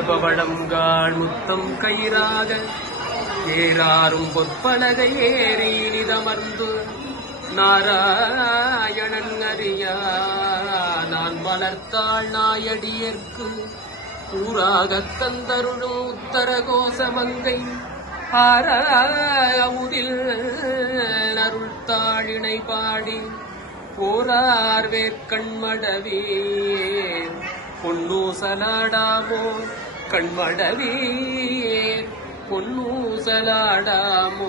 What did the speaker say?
மார்பவளங்காள் முத்தம் கயிறாக ஏறாரும் பொற்பலகை ஏறி நிதமர்ந்து நாராயணன் அறியா நான் வளர்த்தாள் நாயடியர்க்கு ஊராகத் தந்தருளும் உத்தர கோசமங்கை ஆராவுதில் அருள்தாழினை பாடி போரார் வேற்கண்மடவே பொன்னூசலாடாமோ கண்மடவே பொன்னூசலாடாமோ